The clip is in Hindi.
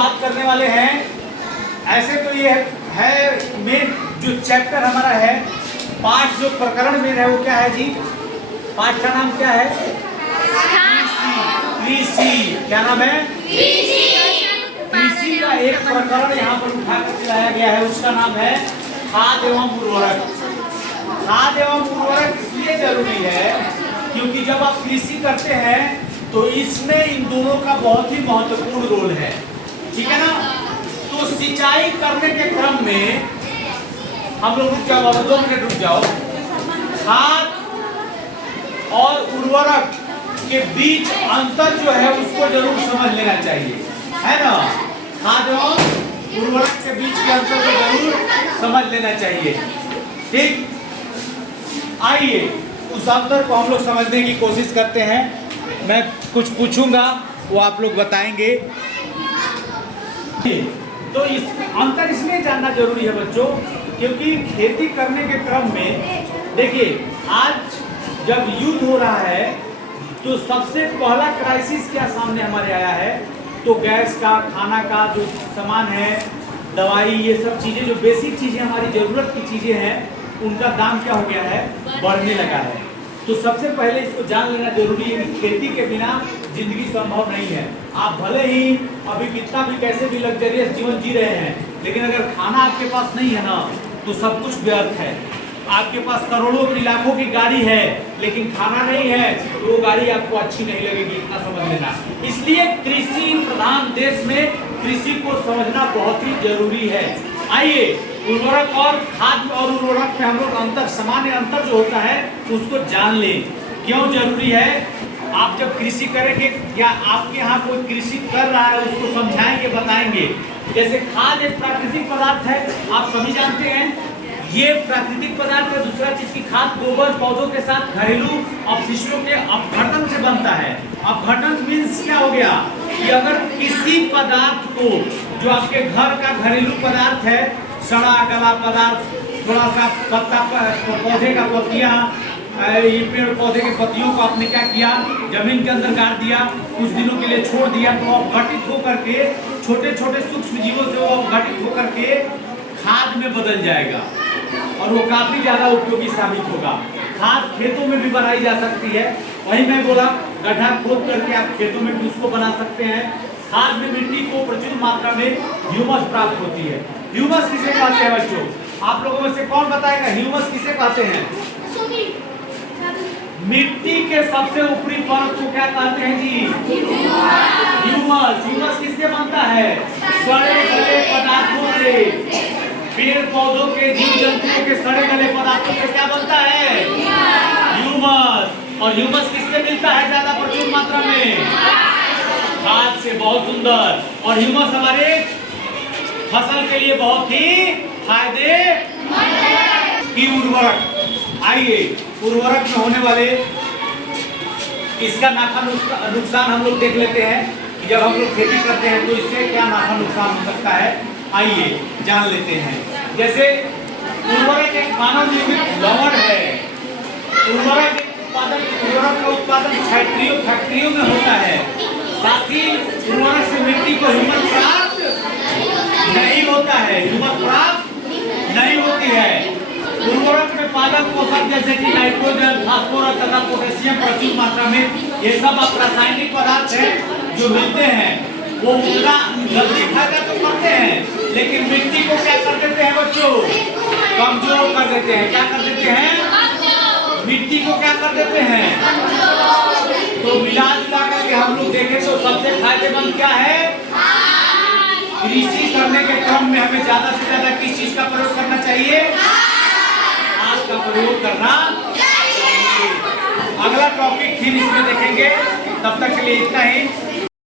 बात करने वाले हैं। ऐसे तो ये है मेन जो चैप्टर हमारा है, पाठ जो प्रकरण मेन है वो क्या है जी? पाठ का नाम क्या है? कृषि। क्या नाम है? कृषि का एक प्रकरण यहाँ पर उठाकर लाया गया है, उसका नाम है खाद एवं उर्वरक। खाद एवं उर्वरक इसलिए जरूरी है क्योंकि जब आप कृषि करते हैं तो इसमें इन दोनों का बहुत ही महत्वपूर्ण रोल है, ठीक है ना? तो सिंचाई करने के क्रम में हम लोग रुक जाओ, 2 मिनट रुक जाओ। खाद और उर्वरक के बीच अंतर जो है उसको जरूर समझ लेना चाहिए, है ना? खाद और उर्वरक के बीच के अंतर को जरूर समझ लेना चाहिए, ठीक? आइए उस अंतर को हम लोग समझने की कोशिश करते हैं। मैं कुछ पूछूंगा, वो आप लोग बताएंगे। तो इस अंतर इसलिए जानना जरूरी है बच्चों क्योंकि खेती करने के क्रम में देखिए, आज जब युद्ध हो रहा है तो सबसे पहला क्राइसिस क्या सामने हमारे आया है? तो गैस का, खाना का जो सामान है, दवाई, ये सब चीज़ें जो बेसिक चीज़ें हमारी ज़रूरत की चीज़ें हैं उनका दाम क्या हो गया है? बढ़ने लगा है। तो सबसे पहले इसको जान लेना जरूरी है कि खेती के बिना जिंदगी संभव नहीं है। आप भले ही अभी कितना भी कैसे भी लग्जरियस जीवन जी रहे हैं, लेकिन अगर खाना आपके पास नहीं है ना तो सब कुछ व्यर्थ है। आपके पास करोड़ों की, लाखों की गाड़ी है लेकिन खाना नहीं है तो वो गाड़ी आपको अच्छी नहीं लगेगी, इतना समझ लेना। इसलिए कृषि प्रधान देश में कृषि को समझना बहुत ही जरूरी है। आइए उर्वरक और खाद और उर्वरक में हम लोग अंतर, सामान्य अंतर जो होता है उसको जान लें। क्यों जरूरी है? आप जब कृषि करेंगे या आपके यहाँ कोई कृषि कर रहा है उसको समझाएंगे, बताएंगे। जैसे खाद एक प्राकृतिक पदार्थ है, आप सभी जानते हैं, ये प्राकृतिक पदार्थ है। दूसरा चीज की खाद गोबर पौधों के साथ घरेलू अपशिष्टों के अपघटन से बनता है। अपघटन मीन्स क्या हो गया कि अगर किसी पदार्थ को, जो आपके घर का घरेलू पदार्थ है, सड़ा गला पदार्थ, थोड़ा सा पत्ता, पौधे का पत्तियां, ये पेड़ पौधे के पत्तियों को आपने क्या किया? जमीन के अंदर गाड़ दिया, कुछ दिनों के लिए छोड़ दिया, तो अपघटित होकर के छोटे छोटे सूक्ष्म जीवों से वो अपघटित होकर के खाद में बदल जाएगा और वो काफी ज्यादा उपयोगी साबित होगा। खाद खेतों में भी बनाई जा सकती है। वही मैं बोला, गड्ढा खोद करके आप खेतों में भी उसको बना सकते हैं। खाद में मिट्टी को प्रचुर मात्रा में ह्यूमस प्राप्त होती है। ह्यूमस किसे कहते हैं बच्चों? आप लोगों में से कौन बताएगा ह्यूमस किसे कहते हैं? मिट्टी के सबसे ऊपरी परत को क्या कहते हैं जी? ह्यूमस। ह्यूमस किससे बनता है? सड़े गले पदार्थों से। पेड़ पौधों के, जीव जंतुओं के सड़े गले पदार्थों से क्या बनता है? ह्यूमस। और ह्यूमस किससे मिलता है ज्यादा प्रचुर मात्रा में? खाद से। बहुत सुंदर। और ह्यूमस हमारे फसल के लिए बहुत ही फायदेमंद की उर्वरक। आइए उर्वरक में होने वाले इसका नाफा नुकसान हम लोग देख लेते हैं कि जब हम लोग खेती करते हैं तो इससे क्या नाफा नुकसान हो सकता है। आइए जान लेते हैं। जैसे उर्वरक एक मानव निर्मित लवण है। उर्वरक का उत्पादन फैक्ट्रियों में होता है। साथ ही उर्वरक से मिट्टी को ह्यूमस प्राप्त नहीं होता है, ह्यूमस प्राप्त नहीं होती है। उर्वरक में पादप पोषक जैसे कि नाइट्रोजन, फास्फोरस तथा पोटेशियम प्रचुर मात्रा में, ये सब रासायनिक पदार्थ हैं जो मिलते हैं। वो उतना जल्दी फायदा तो करते हैं लेकिन मिट्टी को क्या कर देते हैं बच्चों? कमजोर कर देते हैं। क्या कर देते हैं? मिट्टी को क्या कर देते हैं? तो मिला जुला करके हम लोग देखें तो सबसे फायदेमंद क्या है? कृषि करने के क्रम में हमें ज्यादा से ज्यादा किस चीज का प्रयोग करना चाहिए? खाद का प्रयोग करना चाहिए। अगला टॉपिक फिर इसमें देखेंगे। तब तक के लिए इतना ही।